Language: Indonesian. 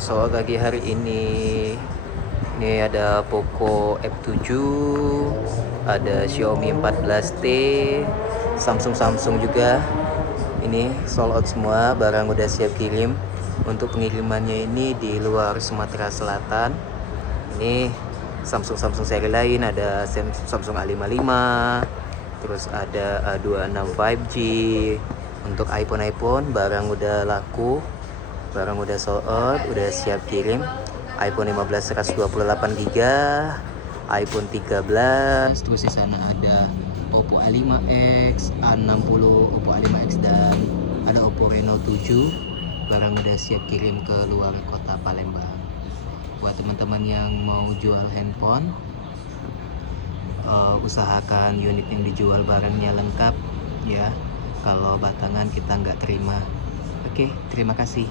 So pagi hari ini ada Poco F7, ada Xiaomi 14T, Samsung juga. Ini sold out semua, barang udah siap kirim. Untuk pengirimannya ini di luar Sumatera Selatan. Ini Samsung seri lain, ada Samsung A55, terus ada A26 5G. Untuk iPhone barang udah laku, barang udah sold out, udah siap kirim. iPhone 15 128GB, iPhone 13, terus di sana ada Oppo A5X, A60, Oppo A5X, dan ada Oppo Reno 7. Barang udah siap kirim ke luar kota Palembang. Buat teman-teman yang mau jual handphone, usahakan unit yang dijual barangnya lengkap ya. Kalau batangan kita nggak terima. Oke, terima kasih.